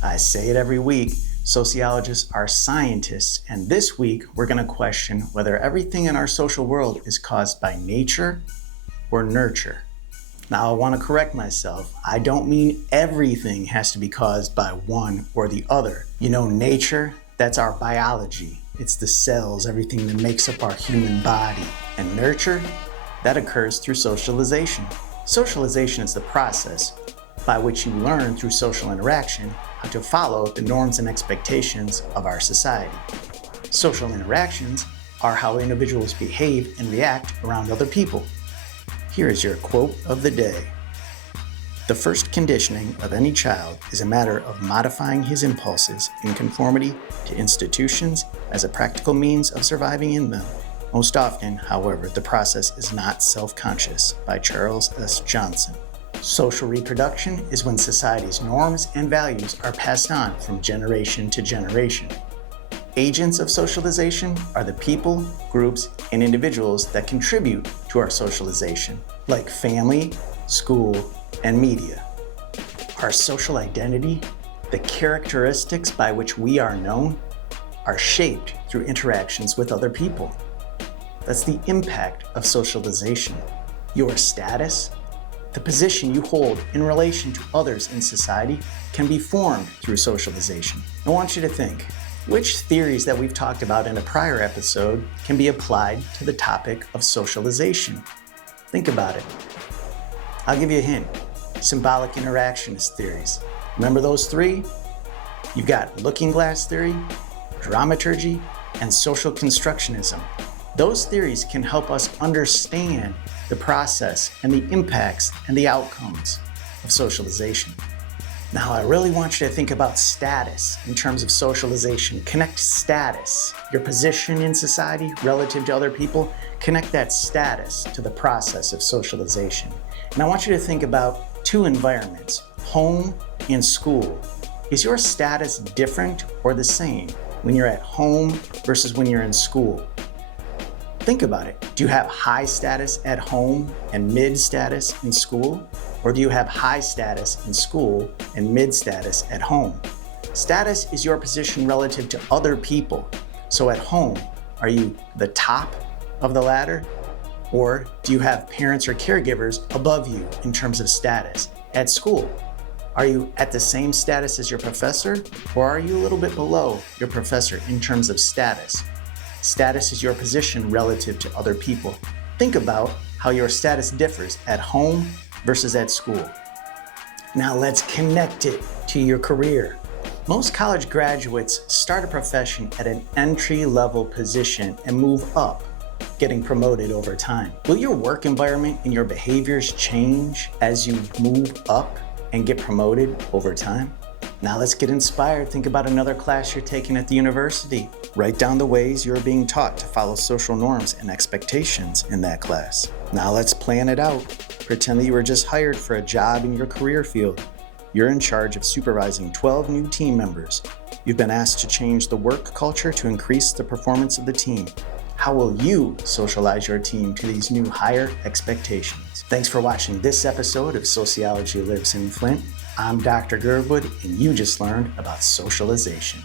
I say it every week, sociologists are scientists, and this week we're going to question whether everything in our social world is caused by nature or nurture. Now I want to correct myself. I don't mean everything has to be caused by one or the other. You know, nature, that's our biology. It's the cells, everything that makes up our human body. And nurture, that occurs through socialization. Socialization is the process by which you learn through social interaction how to follow the norms and expectations of our society. Social interactions are how individuals behave and react around other people. Here is your quote of the day. The first conditioning of any child is a matter of modifying his impulses in conformity to institutions as a practical means of surviving in them. Most often, however, the process is not self-conscious. By Charles S. Johnson. Social reproduction is when society's norms and values are passed on from generation to generation. Agents of socialization are the people, groups, and individuals that contribute to our socialization, like family, school, and media. Our social identity, the characteristics by which we are known, are shaped through interactions with other people. That's the impact of socialization. Your status, the position you hold in relation to others in society, can be formed through socialization. I want you to think, which theories that we've talked about in a prior episode can be applied to the topic of socialization? Think about it. I'll give you a hint. Symbolic interactionist theories. Remember those three? You've got looking glass theory, dramaturgy, and social constructionism. Those theories can help us understand the process and the impacts and the outcomes of socialization. Now, I really want you to think about status in terms of socialization. Connect status, your position in society relative to other people, connect that status to the process of socialization. And I want you to think about two environments, home and school. Is your status different or the same when you're at home versus when you're in school? Think about it. Do you have high status at home and mid status in school? Or do you have high status in school and mid status at home? Status is your position relative to other people. So at home, are you the top of the ladder? Or do you have parents or caregivers above you in terms of status? At school, are you at the same status as your professor? Or are you a little bit below your professor in terms of status? Status is your position relative to other people. Think about how your status differs at home versus at school. Now let's connect it to your career. Most college graduates start a profession at an entry-level position and move up, getting promoted over time. Will your work environment and your behaviors change as you move up and get promoted over time? Now let's get inspired. Think about another class you're taking at the university. Write down the ways you're being taught to follow social norms and expectations in that class. Now let's plan it out. Pretend that you were just hired for a job in your career field. You're in charge of supervising 12 new team members. You've been asked to change the work culture to increase the performance of the team. How will you socialize your team to these new higher expectations? Thanks for watching this episode of Sociology Lives in Flint. I'm Dr. Girdwood, and you just learned about socialization.